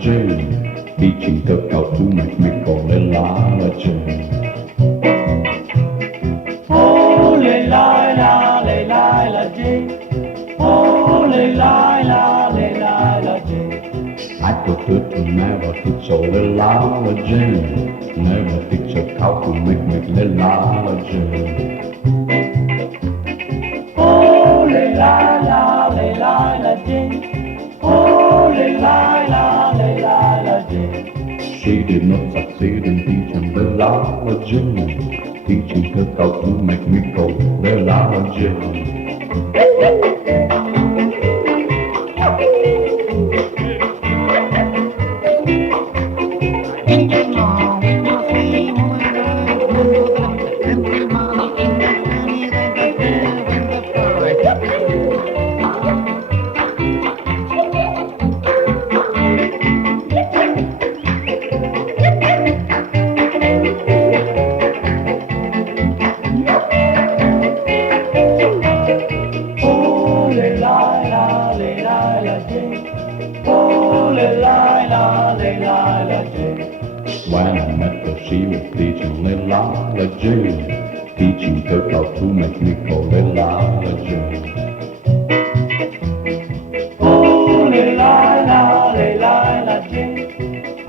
Jane, teaching the cow to make me call Lila Jane. Oh, Lila, Lila Jane. Oh, Lila, Lila Jane. I could never teach a Lila Jane, never teach a cow to make me Lila Jane. Oh, Lila, Lila Jane. Oh, Lila, Lila Jane. She did not succeed in teaching Lila Jane, teaching the cow to make me call Lila Jane. Oh, Lila, Lila Jane. Oh, Lila, Lila Jane. When I met her, she was teaching Lila Jane, teaching her how to make me call Lila Jane. Oh, Lila, Lila Jane.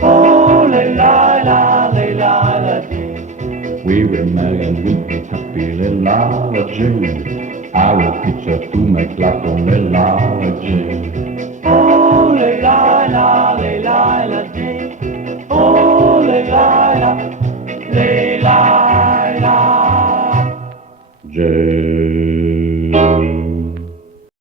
Oh, Lila, Lila Jane. We were married and we be happy, Lila Jane. I will teach her to make love on Lila Jane. Oh, Lila,